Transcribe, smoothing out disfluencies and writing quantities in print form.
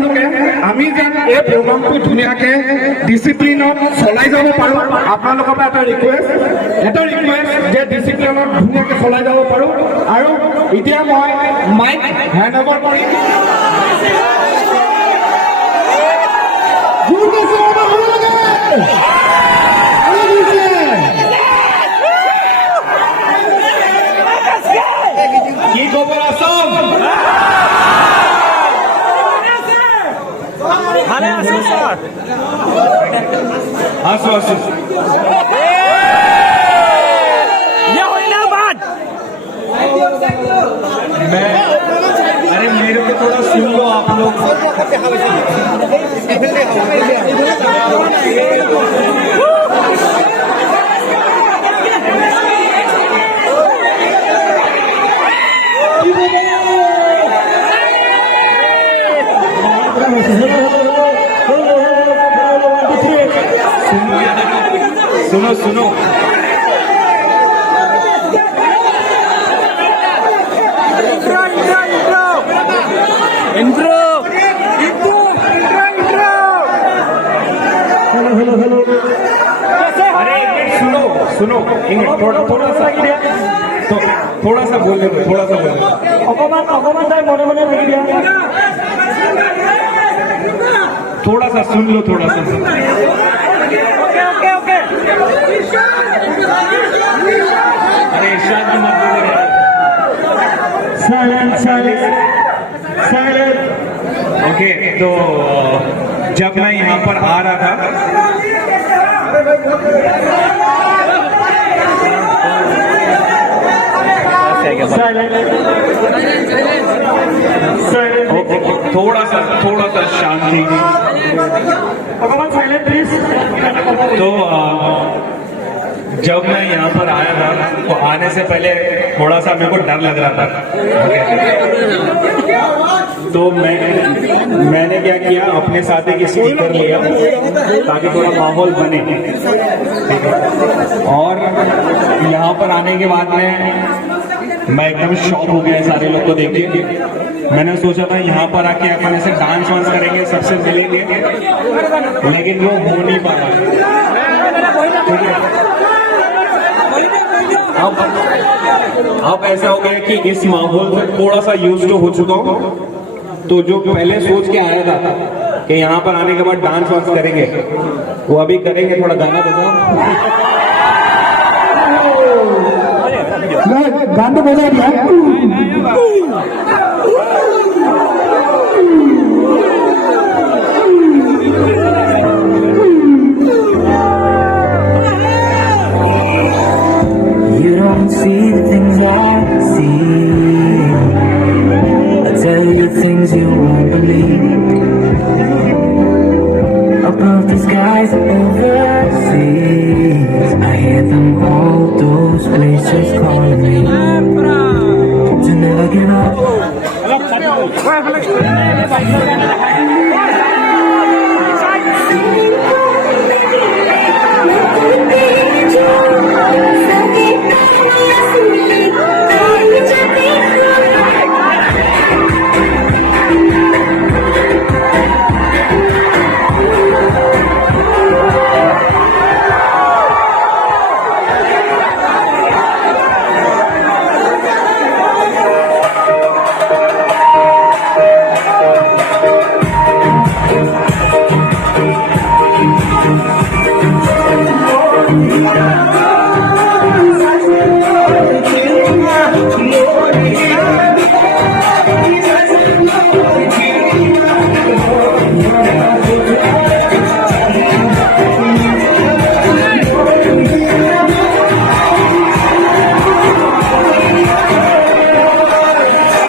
আপোনালোকে আমি যেন এই প্ৰগ্ৰামটো ধুনীয়াকৈ ডিচিপ্লিনত চলাই যাব পাৰোঁ। আপোনালোকৰ পৰা এটা ৰিকুৱেষ্ট যে ডিচিপ্লিনত ধুনীয়াকৈ চলাই যাব পাৰোঁ। আৰু এতিয়া মই মাইক হেণ্ড অভাৰ কৰিম। কি খবৰ আছাম? ভালে আছো স্যার। आसो आसो ये हुई ना बात। मैं अरे मेरे को थोड़ा सुन लो आप लोग। सुनो सुनो इंट्रो अरे सुनो सुनो थोड़ा सा तो थोड़ा सा बोल दो थोड़ा सा सुन लो थोड़ा सा। ओके अरे इरशाद भी मत बोलो यार। ओके तो जब मैं यहाँ पर आ रहा था थोड़ा सा शांति। तो जब मैं यहाँ पर आया था तो आने से पहले थोड़ा सा मेरे को डर लग रहा था। तो मैंने क्या किया, अपने साथ एक स्पीकर लिया ताकि थोड़ा माहौल बने। और यहाँ पर आने के बाद मैं एकदम शॉक हो गया सारे लोग को देख के। मैंने सोचा था यहाँ पर आके अपन ऐसे डांस वांस करेंगे, सबसे मिलेंगे, लेकिन वो हो नहीं पा रहा। ठीक है, अब ऐसा हो गया कि इस माहौल से थोड़ा सा यूज तो हो चुका हूँ। तो जो पहले सोच के आया था कि यहाँ पर आने के बाद डांस वांस करेंगे, वो अभी करेंगे। थोड़ा गाना बजाओ, गाना बजा दिया। You don't see the things I see. I tell you things you won't believe. Above the skies overseas, I hear them all, those places calling me to never give up. Yeah.